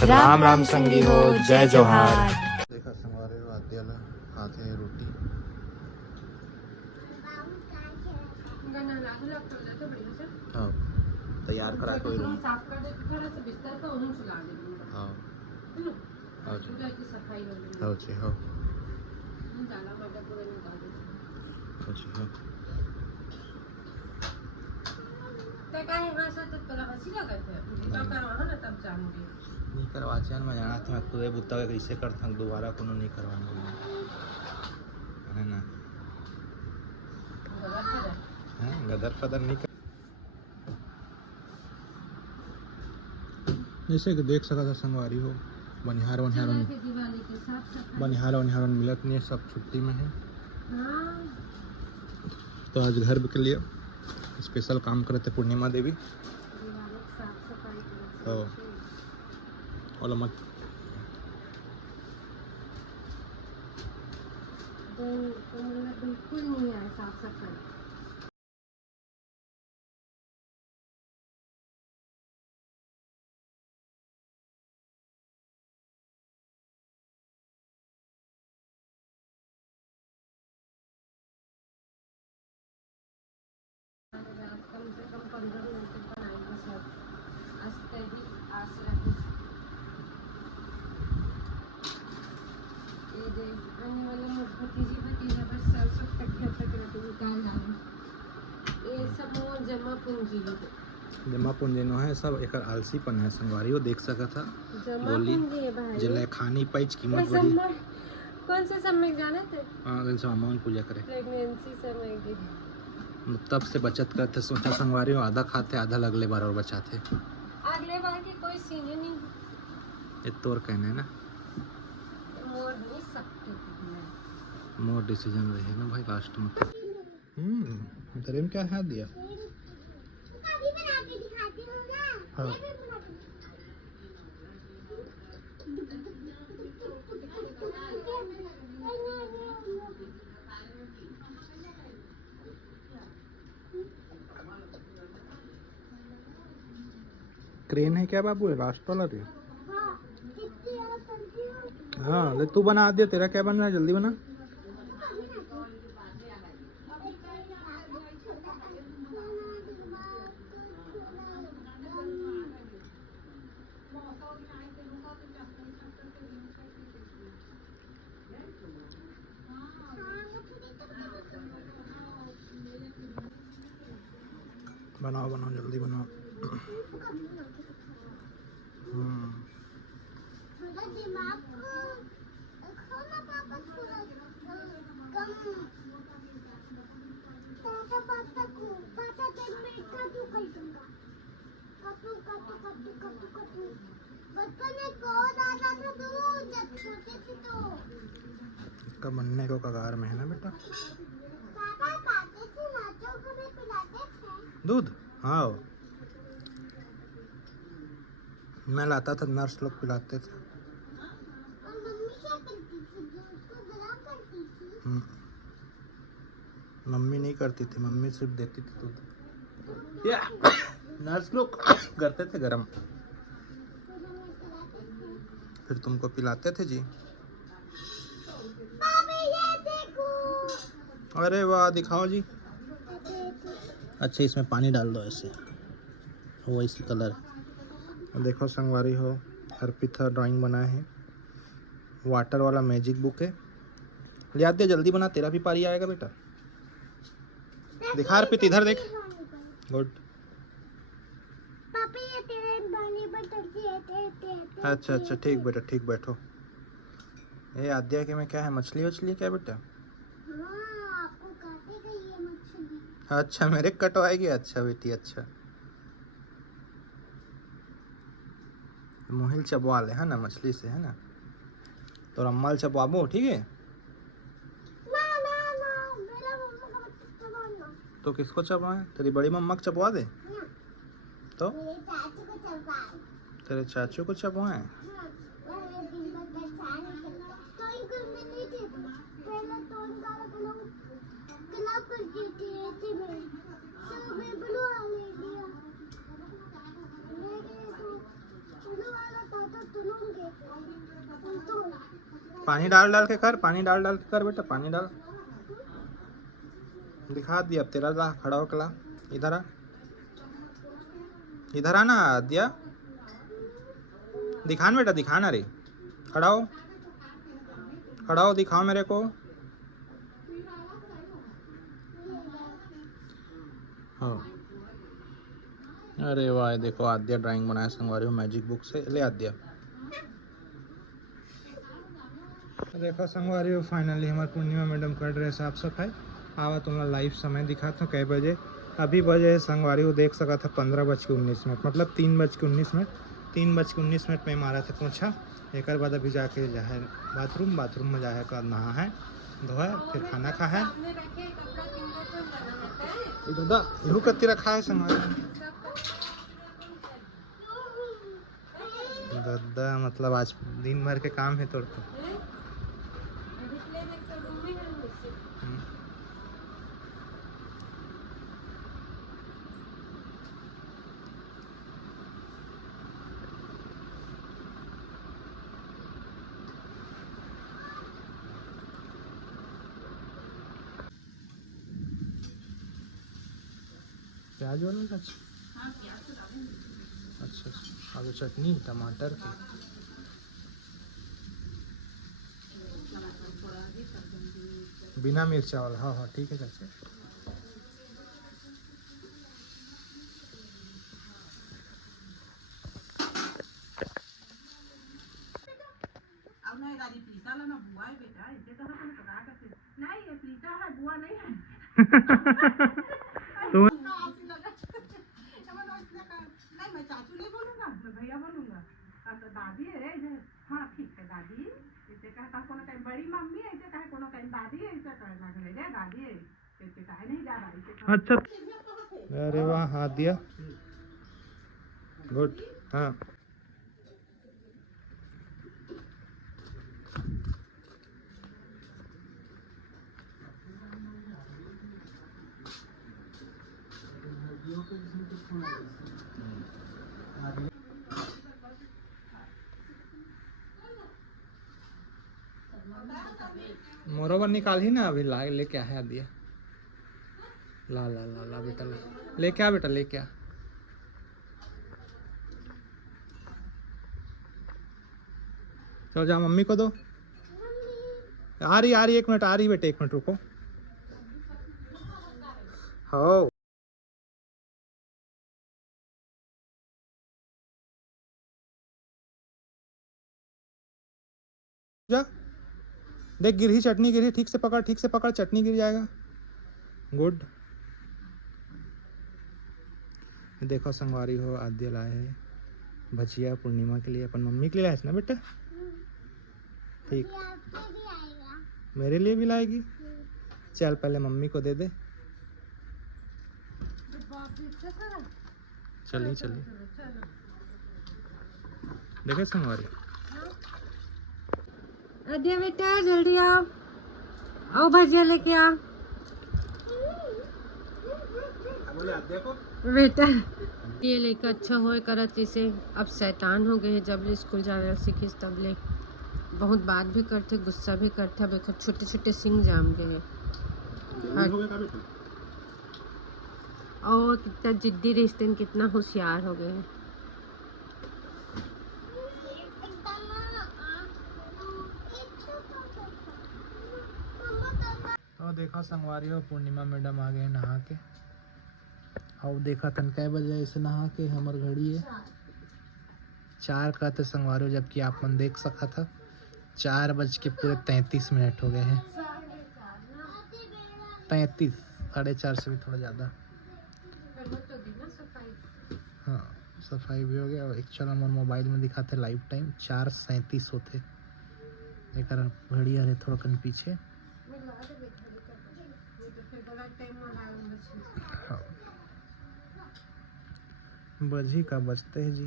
राम राम संगी हो, जय जोहार। देखा संगवारे वाद्याला खाते हैं रोटी। हाँ तैयार करा कोई रूम। हाँ हाँ जी हाँ जी हाँ। नहीं करवाचे मैं जाना था, मैं खुद बुता कैसे करता हूँ, दोबारा को नहीं करवाना है ना। गदर फदर नहीं कर, जैसे कि देख सका था संगवारी हो बनिहार वनिहार मिलत नहीं, सब छुट्टी में है। तो आज घर के लिए स्पेशल काम करे थे पूर्णिमा देवी। तो और मत बिल्कुल नहीं है साफ सफाई। कम से कम 15 मिनट बनाएंगे सब। आज तभी आज रखे ये दे आने वाले भतीजा बस सब कट्ठे तक रखे निकाल डाले। ये सब मोर जमा पूंजी नो है सब एक आलसीपन है संगवारी हो देख सका था। बोली जिले खानी पैच कीमत बड़ी कौन से समय जाना थे? हाँ सामान पूजा करे प्रेगनेंसी समय की तब से बचत करते, सोचा संगवारी हो आधा खाते आधा अगले बार और बचाते। अगले बार की कोई सीन नहीं, ये तोर कहना है ना, मोर नहीं सकते मोर डिसीजन रहे ना भाई लास्ट में। तेरे में क्या हाथ दिया? हाँ क्रेन है क्या बाबू, लास्ट वाला रे? हाँ ले तू बना दे, तेरा क्या बन रहा है, जल्दी बना। बनाओ बनाओ जल्दी बनाओ। इसका बनने को कगार में है ना बेटा। दूध हाँ मैं लाता था, नर्स लोग पिलाते थे। मम्मी नहीं करती थी, मम्मी सिर्फ देती थी दूध। या नर्स लोग करते थे गरम, फिर तुमको पिलाते थे जी। अरे वाह दिखाओ जी। अच्छा इसमें पानी डाल दो ऐसे, वो इसी कलर। देखो संगवारी हो अर्पिता ड्राइंग बनाए हैं, वाटर वाला मैजिक बुक है। याद दे जल्दी बना, तेरा भी पारी आएगा बेटा। दिखा अर्पित इधर देख। गुड। अच्छा अच्छा ठीक बेटा ठीक, बैठो। ये आद्या के में क्या है, मछली वछली क्या बेटा? आपको काटेगा ये मछली। अच्छा मेरे कटवाएगी, अच्छा बेटी अच्छा। मोहिल चबवा ले है ना मछली से, है ना। तो अम्मल चबवाबो ठीक है। तो किसको चबवाए, तेरी बड़ी मम्मा को चबवा दे। तो तेरे चाचू को चबवाए। पानी डाल डाल के कर, पानी डाल डाल के कर बेटा, पानी डाल। दिखा दिया अब तेरा, ला खड़ा हो कला, इधर आ, इधर आना दिया, दिखाना बेटा, दिखाना रे, खड़ा हो, खड़ा हो, दिखाओ मेरे को। हाँ, अरे वाह, देखो आद्या ड्राइंग बनाया संगवारी हो मैजिक बुक से। ले आद्या, देखो संगवारी हो फाइनली हमारे पूर्णिमा मैडम कर रहे साफ सफाई। आवा तुम्हारा लाइव समय दिखाता हूँ कै बजे। अभी बजे संगवारी हो देख सका था 15:19, मतलब 3:19। 3:19 में मारा था पोछा। एक बाद अभी जाके जो है बाथरूम में जाए कर नहा है, धोए, फिर खाना खा है। इधर कत्ती रखा है संगवारी गद्दा, मतलब आज दिन भर के काम है तोर तो। प्याज वाला सच? अच्छा, आलू चटनी टमाटर की। बिना मिर्चा वाला, हाँ हाँ ठीक है चाचा। तुम नहीं, मैं चाचू नहीं बोलूंगा, मैं भैया बोलूंगा। दादी है, हाँ ठीक है दादी। इसे कहा कोनो टाइम बड़ी मम्मी है, इसे कहा कोनो टाइम दादी है, इसे कहना ले रे दादी है, इसे कहा नहीं जा रहा। अच्छा, अरे वाह, हाथ दिया, गुड। हाँ, मोरोबर निकाल ही ना, अभी ला लेके आया दिया। ला ला ला ला बेटा, ला लेके आ बेटा, लेके आ। चलो जा मम्मी को दो। आ रही 1 मिनट, आ रही बेटे, 1 मिनट रुको। हो जा, देख गिर ही, चटनी गिर ही, ठीक से पकड़, ठीक से पकड़, चटनी गिर जाएगा। गुड। देखो संगवारी हो आद्य लाए है भजिया पूर्णिमा के लिए, अपन मम्मी के लिए लाए ना बेटा। ठीक, मेरे लिए भी लाएगी। चल पहले मम्मी को दे दे। चलिए चलिए, देखे संगवारी। आद्या बेटा जल्दी आओ, आओ भजिया लेके आओ बेटा। ये लेकर अच्छा होए करत इसे, अब शैतान हो गए, जब ले स्कूल जावे सीखिस तब ले बहुत बात भी करते, गुस्सा भी करते। अब एक छोटे छोटे सिंग जाम गए और कितना जिद्दी रिश्ते, कितना होशियार हो गए। और देखा संगवारी हो पूर्णिमा मैडम आ गए नहा के। और देखा तन कै बजे ऐसे नहा के, हमार घड़ी है 4 का थे संगवारी हो, जबकि आप मन देख सका था 4:33 हो गए हैं। 33, 4:30 से भी थोड़ा ज़्यादा। हाँ, सफाई भी हो गया। और एक्चुअल हमारे मोबाइल में दिखाते लाइव टाइम 4:37 होते, एक घड़ी आ रहे थोड़ा कन पीछे। हाँ, बजी का बजते हैं जी।